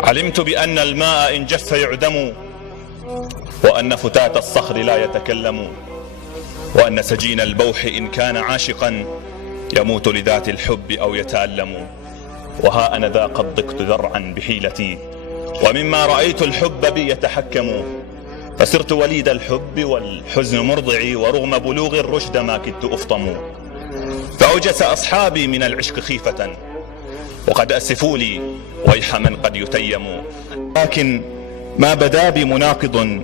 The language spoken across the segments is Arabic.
علمت بأن الماء إن جف يعدم، وأن فتات الصخر لا يتكلم، وأن سجين البوح إن كان عاشقا يموت لذات الحب أو يتألم. وها أنا ذا قد ضقت ذرعا بحيلتي، ومما رأيت الحب بي يتحكم، فصرت وليد الحب والحزن مرضعي، ورغم بلوغ الرشد ما كدت أفطم. فأوجس أصحابي من العشق خيفة، وقد أسفوا لي ويح من قد يتيم. لكن ما بدا بي مناقض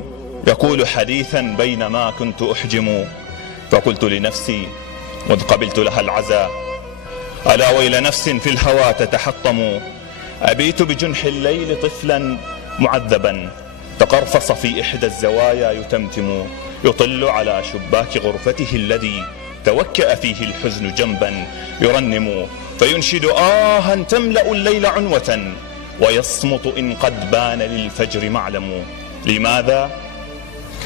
يقول حديثا بينما كنت أحجم، فقلت لنفسي مذ قبلت لها العزا: ألا ويل نفس في الهوى تتحطم. أبيت بجنح الليل طفلا معذبا، تقرفص في إحدى الزوايا يتمتم، يطل على شباك غرفته الذي توكأ فيه الحزن جنبا يرنم، فينشد آها تملأ الليل عنوة، ويصمت إن قد بان للفجر معلم.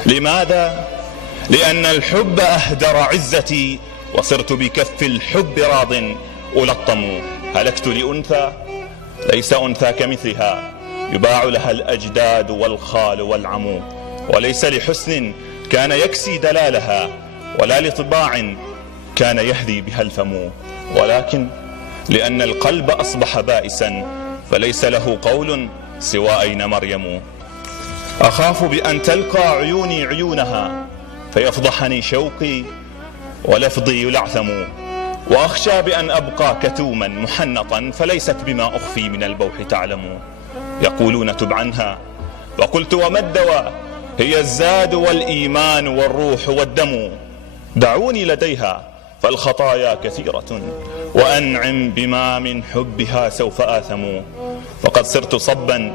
لماذا؟ لأن الحب أهدر عزتي، وصرت بكف الحب راض ألطم. هلكت لأنثى ليس أنثى كمثلها، يباع لها الأجداد والخال والعم، وليس لحسن كان يكسي دلالها، ولا لطباع كان يهدي بها الفم، ولكن لأن القلب أصبح بائسا، فليس له قول سوى أين مريم. أخاف بأن تلقى عيوني عيونها، فيفضحني شوقي ولفظي يلعثم، وأخشى بأن أبقى كتوما محنطا، فليست بما أخفي من البوح تعلم. يقولون تب عنها، وقلت وما الدواء؟ هي الزاد والإيمان والروح والدم. دعوني لديها فالخطايا كثيرة، وأنعم بما من حبها سوف آثم. فقد صرت صبا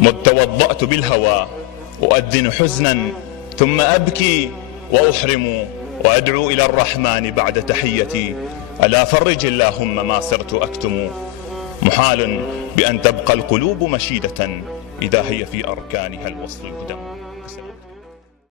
مذ توضأت بالهوى، أؤذن حزنا ثم أبكي وأحرم، وأدعو إلى الرحمن بعد تحيتي: ألا فرج اللهم ما صرت أكتم. محال بأن تبقى القلوب مشيدة إذا هي في أركانها الوصل يهدم.